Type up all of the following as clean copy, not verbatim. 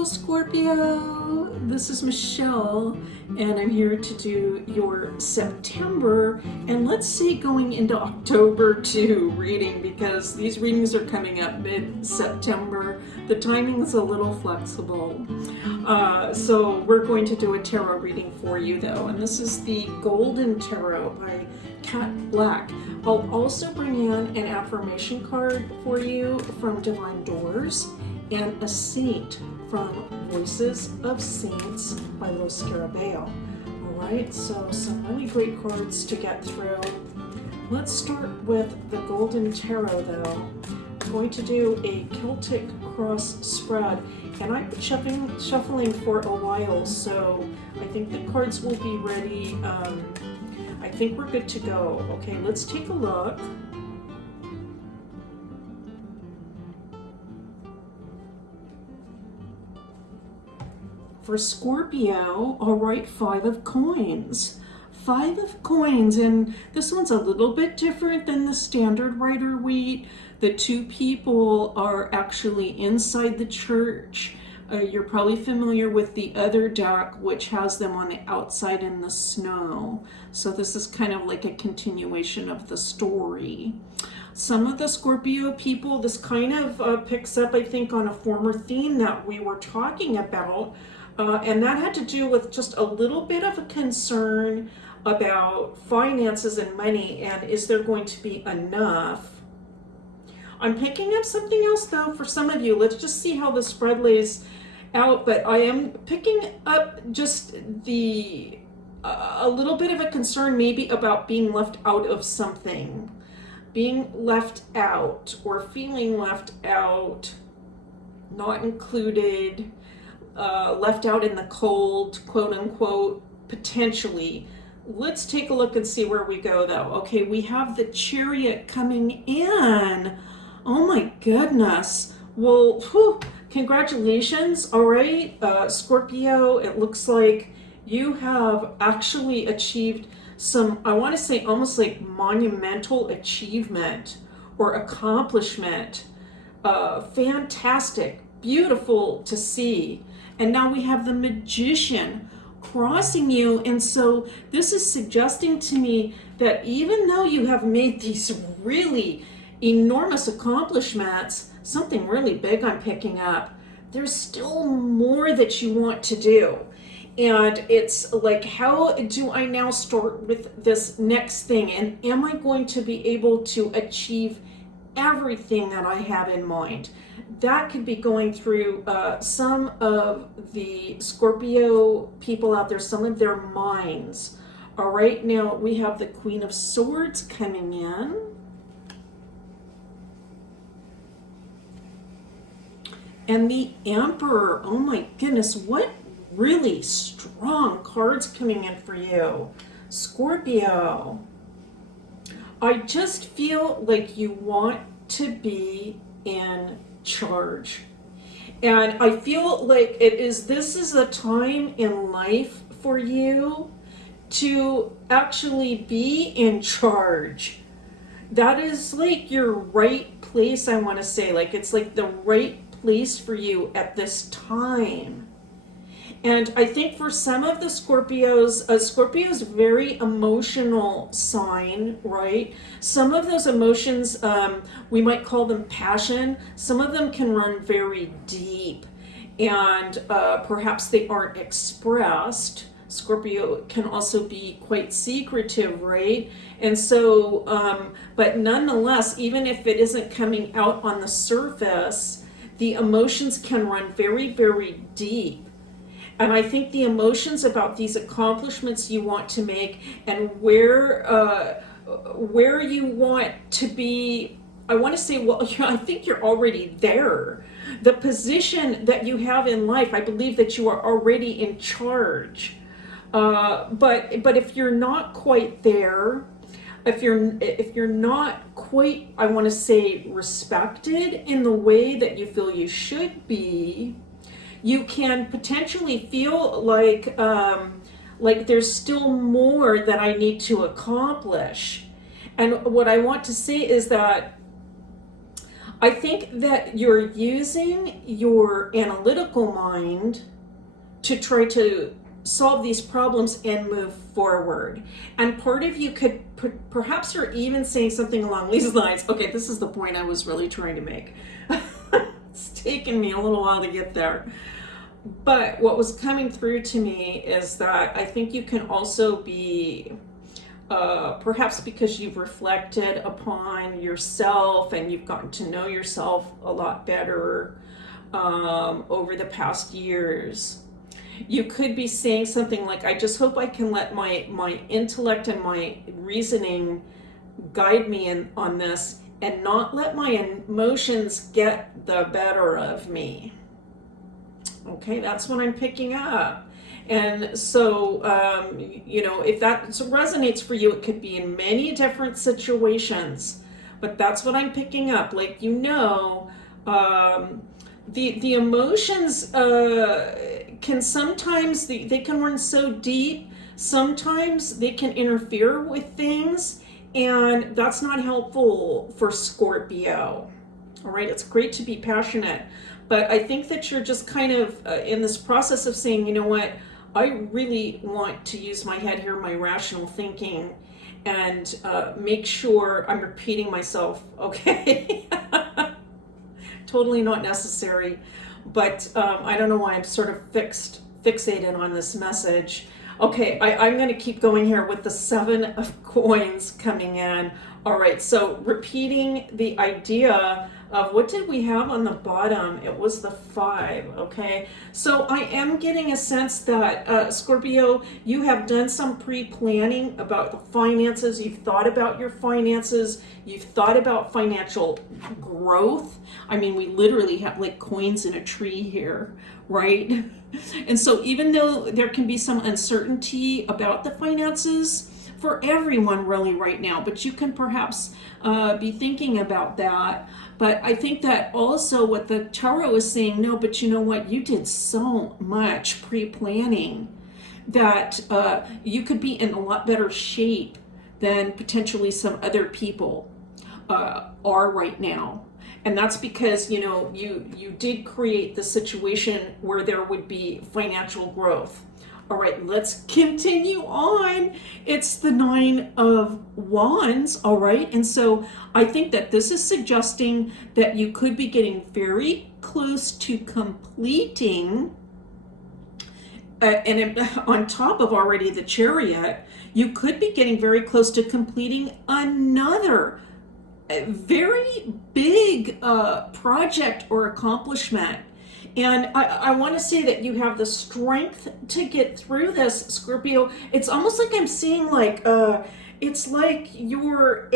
Hello Scorpio, this is Michelle and I'm here to do your September and let's say going into October too reading, because these readings are coming up mid-September. The timing is a little flexible. So we're going to do a tarot reading for you though, and this is the Golden Tarot by Cat Black. I'll also bring in an affirmation card for you from Divine Doors and a saint from Voices of Saints by Los Scarabeo. Alright, so some really great cards to get through. Let's start with the Golden Tarot though. I'm going to do a Celtic cross spread, and I've been shuffling for a while, so I think the cards will be ready. I think we're good to go. Okay, let's take a look. For Scorpio, all right, 5 of coins. 5 of coins, and this one's a little bit different than the standard Rider-Waite. The two people are actually inside the church. You're probably familiar with the other deck, which has them on the outside in the snow. So this is kind of like a continuation of the story. Some of the Scorpio people, this kind of picks up, I think, on a former theme that we were talking about. And that had to do with just a little bit of a concern about finances and money, and is there going to be enough? I'm picking up something else though for some of you. Let's just see how the spread lays out, but I am picking up just a little bit of a concern maybe about being left out of something. Being left out or feeling left out, not included, left out in the cold, quote unquote, potentially. Let's take a look and see where we go though. Okay, we have the Chariot coming in. Oh my goodness. Well, whew, congratulations. All right, Scorpio, it looks like you have actually achieved some, I want to say almost like monumental achievement or accomplishment. Fantastic, beautiful to see. And now we have the Magician crossing you, and so this is suggesting to me that even though you have made these really enormous accomplishments, something really big I'm picking up, there's still more that you want to do. And it's like, how do I now start with this next thing? And am I going to be able to achieve everything that I have in mind? That could be going through some of the Scorpio people out there, some of their minds. All right, now we have the Queen of Swords coming in. And the Emperor. Oh my goodness, what really strong cards coming in for you, Scorpio. I just feel like you want to be in charge. And I feel like this is a time in life for you to actually be in charge. That is like your right place, I want to say. Like it's like the right place for you at this time. And I think for some of the Scorpios, Scorpio's very emotional sign, right? Some of those emotions, we might call them passion. Some of them can run very deep, and perhaps they aren't expressed. Scorpio can also be quite secretive, right? And so, but nonetheless, even if it isn't coming out on the surface, the emotions can run very, very deep. And I think the emotions about these accomplishments you want to make and where you want to be, I want to say, well, I think you're already there. The position that you have in life, I believe that you are already in charge. But if you're not quite there, if you're not quite, I want to say, respected in the way that you feel you should be, you can potentially feel like there's still more that I need to accomplish. And what I want to say is that I think that you're using your analytical mind to try to solve these problems and move forward. And part of you could, perhaps you're even saying something along these lines. Okay, this is the point I was really trying to make. It's taken me a little while to get there. But what was coming through to me is that I think you can also be, perhaps because you've reflected upon yourself and you've gotten to know yourself a lot better over the past years, you could be saying something like, I just hope I can let my intellect and my reasoning guide me on this and not let my emotions get the better of me. Okay, that's what I'm picking up. And so, if that resonates for you, it could be in many different situations, but that's what I'm picking up. Like, the emotions can sometimes, they can run so deep, sometimes they can interfere with things, and that's not helpful for Scorpio. All right, it's great to be passionate, but I think that you're just kind of in this process of saying, you know what, I really want to use my head here, my rational thinking, and make sure I'm repeating myself, okay? Totally not necessary, but I don't know why I'm sort of fixated on this message. Okay, I'm going to keep going here with the 7 of coins coming in. All right, so repeating the idea of what did we have on the bottom? It was the 5, okay? So I am getting a sense that, Scorpio, you have done some pre-planning about the finances. You've thought about your finances. You've thought about financial growth. I mean, we literally have like coins in a tree here, right? And so even though there can be some uncertainty about the finances, for everyone really right now, but you can perhaps be thinking about that. But I think that also what the tarot is saying, no, but you know what, you did so much pre-planning that you could be in a lot better shape than potentially some other people are right now. And that's because, you did create the situation where there would be financial growth. All right, let's continue on. It's the 9 of Wands, all right? And so I think that this is suggesting that you could be getting very close to completing, and on top of already the Chariot, you could be getting very close to completing another very big project or accomplishment. And I want to say that you have the strength to get through this, Scorpio. It's almost like I'm seeing it's like you're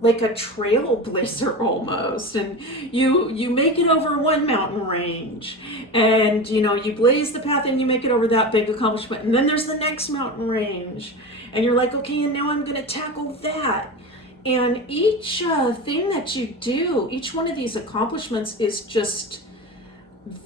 like a trailblazer almost, and you make it over one mountain range, and you blaze the path and you make it over that big accomplishment, and then there's the next mountain range, and you're like, okay, and now I'm going to tackle that. And each thing that you do, each one of these accomplishments is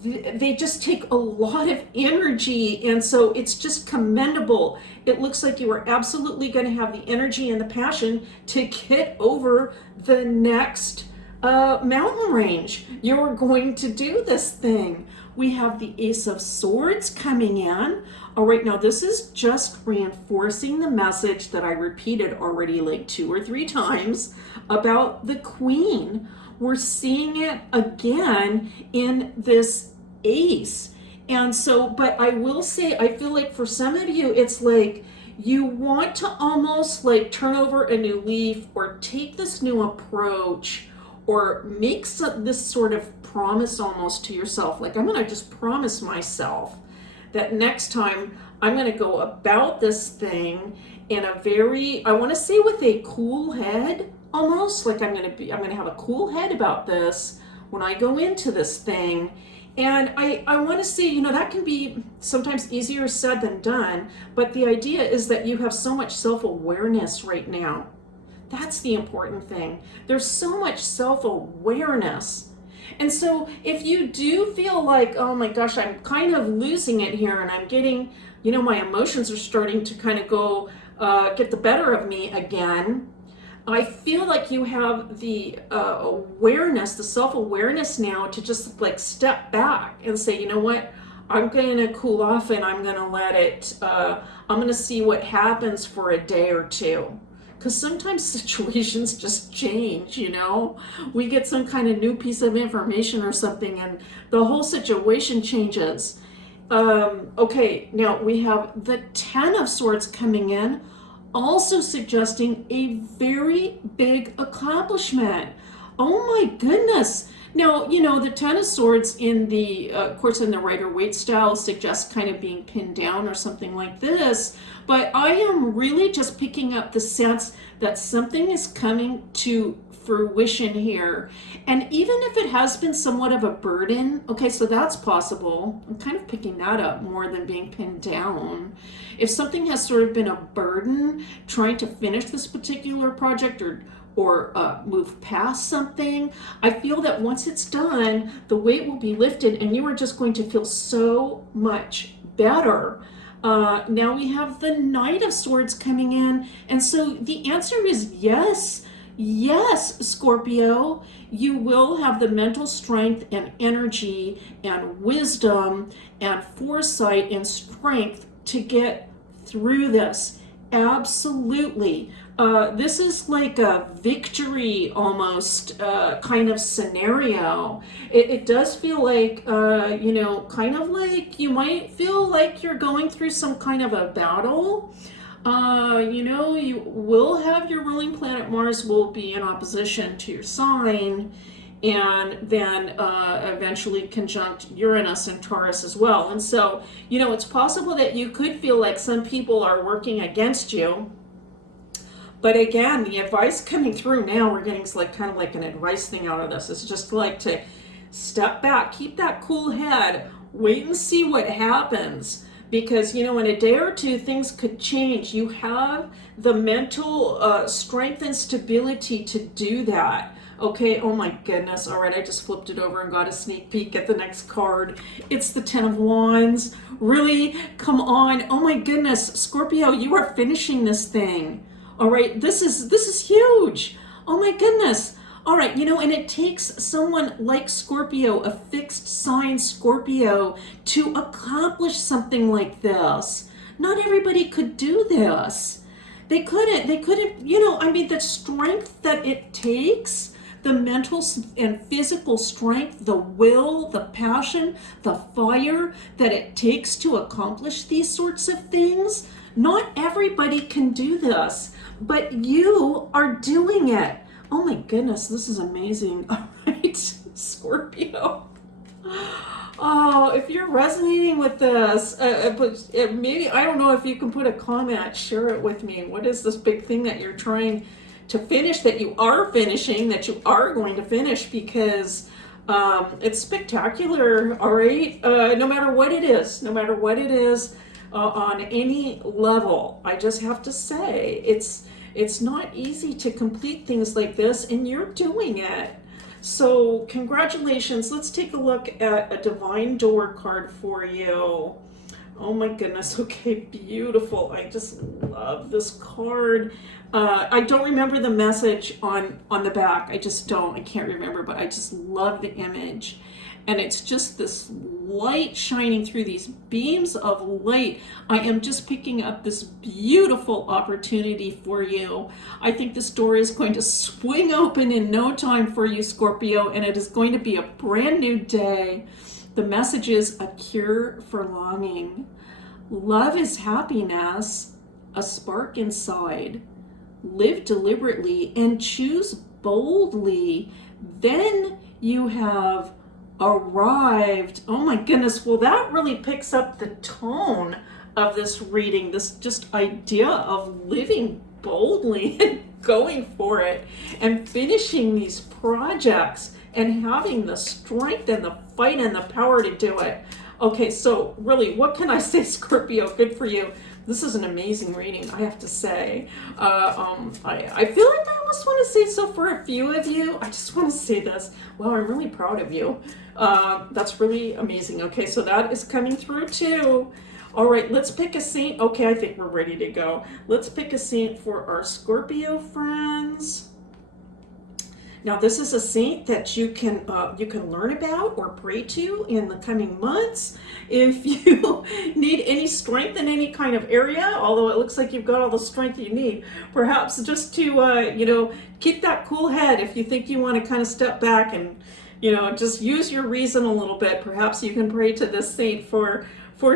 they just take a lot of energy. And so it's just commendable. It looks like you are absolutely going to have the energy and the passion to get over the next mountain range. You're going to do this thing. We have the Ace of Swords coming in. All right, now this is just reinforcing the message that I repeated already like 2 or 3 times about the Queen. We're seeing it again in this Ace. And so, but I will say, I feel like for some of you, it's like you want to almost like turn over a new leaf or take this new approach or make this sort of promise almost to yourself. Like, I'm going to just promise myself that next time I'm going to go about this thing in a very, I want to say with a cool head, almost like I'm going to have a cool head about this when I go into this thing. And I want to say, that can be sometimes easier said than done, but the idea is that you have so much self-awareness right now. That's the important thing. There's so much self-awareness. And so if you do feel like, oh my gosh, I'm kind of losing it here and I'm getting, my emotions are starting to kind of go get the better of me again, I feel like you have the awareness, the self-awareness now to just like step back and say, you know what, I'm going to cool off and I'm going to let it, I'm going to see what happens for a day or two. Because sometimes situations just change, you know? We get some kind of new piece of information or something and the whole situation changes. Okay, now we have the Ten of Swords coming in, also suggesting a very big accomplishment. Oh my goodness. Now, you know, the Ten of Swords in the, of course, in the Rider-Waite style suggests kind of being pinned down or something like this. But I am really just picking up the sense that something is coming to fruition here. And even if it has been somewhat of a burden, okay, so that's possible. I'm kind of picking that up more than being pinned down. If something has sort of been a burden trying to finish this particular project or move past something, I feel that once it's done, the weight will be lifted and you are just going to feel so much better. Now we have the Knight of Swords coming in, and so the answer is yes. Yes, Scorpio, you will have the mental strength and energy and wisdom and foresight and strength to get through this. Absolutely. This is like a victory almost kind of scenario. It does feel like, you know, kind of like you might feel like you're going through some kind of a battle. You know, you will have your ruling planet Mars will be in opposition to your sign, and then eventually conjunct Uranus and Taurus as well. And so, you know, it's possible that you could feel like some people are working against you. But again, the advice coming through now, we're getting like kind of like an advice thing out of this. It's just like to step back, keep that cool head, wait and see what happens. Because, you know, in a day or two, things could change. You have the mental strength and stability to do that. Okay, oh my goodness. All right, I just flipped it over and got a sneak peek at the next card. It's the Ten of Wands. Really? Come on. Oh my goodness. Scorpio, you are finishing this thing. All right, this is huge. Oh my goodness. All right, you know, and it takes someone like Scorpio, a fixed sign Scorpio, to accomplish something like this. Not everybody could do this. They couldn't, you know, I mean, the strength that it takes, the mental and physical strength, the will, the passion, the fire that it takes to accomplish these sorts of things. Not everybody can do this, but you are doing it. Oh my goodness, this is amazing. All right, Scorpio. Oh, if you're resonating with this, maybe, I don't know if you can put a comment, share it with me. What is this big thing that you're trying to finish, that you are finishing, that you are going to finish? Because it's spectacular, all right? No matter what it is, on any level, I just have to say, it's not easy to complete things like this, and you're doing it. So congratulations. Let's take a look at a Divine Door card for you. Oh my goodness. Okay, beautiful. I just love this card. I don't remember the message on the back. I just don't. I can't remember, but I just love the image. And it's just this light shining through these beams of light. I am just picking up this beautiful opportunity for you. I think this door is going to swing open in no time for you, Scorpio, and it is going to be a brand new day. The message is a cure for longing. Love is happiness, a spark inside. Live deliberately and choose boldly. Then you have arrived. Oh my goodness. Well, that really picks up the tone of this reading, this just idea of living boldly and going for it and finishing these projects and having the strength and the fight and the power to do it. Okay, so really, what can I say, Scorpio? Good for you. This is an amazing reading, I have to say. I feel like I almost want to say so for a few of you. I just want to say this. Wow, I'm really proud of you. That's really amazing. Okay, so that is coming through too. All right, let's pick a saint. Okay, I think we're ready to go. Let's pick a saint for our Scorpio friends. Now, this is a saint that you can learn about or pray to in the coming months. If you need any strength in any kind of area, although it looks like you've got all the strength you need, perhaps just to keep that cool head. If you think you want to kind of step back and just use your reason a little bit, perhaps you can pray to this saint for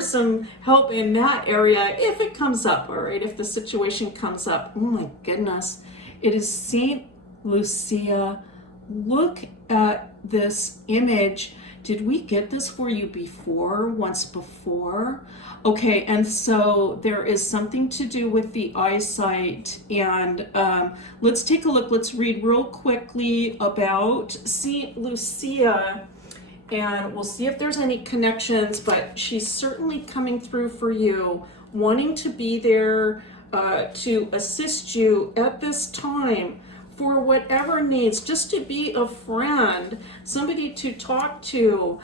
some help in that area if it comes up. All right, if the situation comes up. Oh my goodness, it is Saint Lucia. Look at this image. Did we get this for you once before? Okay, and so there is something to do with the eyesight, and let's take a look. Let's read real quickly about Saint Lucia, and we'll see if there's any connections, but she's certainly coming through for you, wanting to be there to assist you at this time for whatever needs, just to be a friend, somebody to talk to.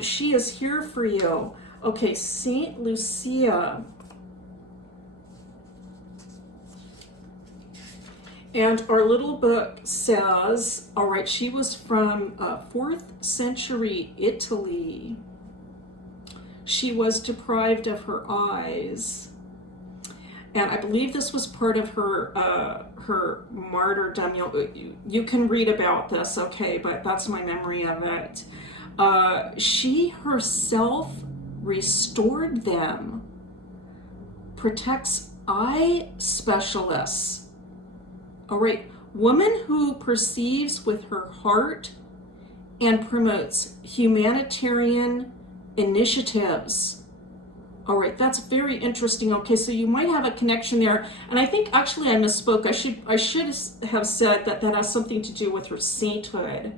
She is here for you. Okay, Saint Lucia. And our little book says, all right, she was from 4th century Italy. She was deprived of her eyes. And I believe this was part of her martyrdom. You can read about this, okay, but that's my memory of it. She herself restored them, protects eye specialists. All right, woman who perceives with her heart and promotes humanitarian initiatives. All right, that's very interesting. Okay, so you might have a connection there. And I think actually I misspoke. I should have said that has something to do with her sainthood.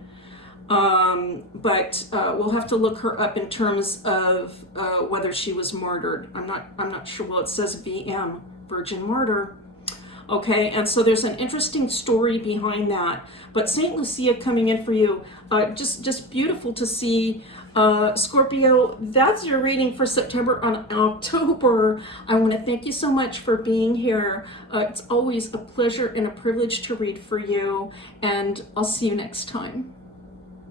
But we'll have to look her up in terms of whether she was martyred. I'm not sure. Well, it says VM, Virgin Martyr. Okay, and so there's an interesting story behind that. But Saint Lucia coming in for you, just beautiful to see. Scorpio, that's your reading for September and October. I want to thank you so much for being here. It's always a pleasure and a privilege to read for you, and I'll see you next time.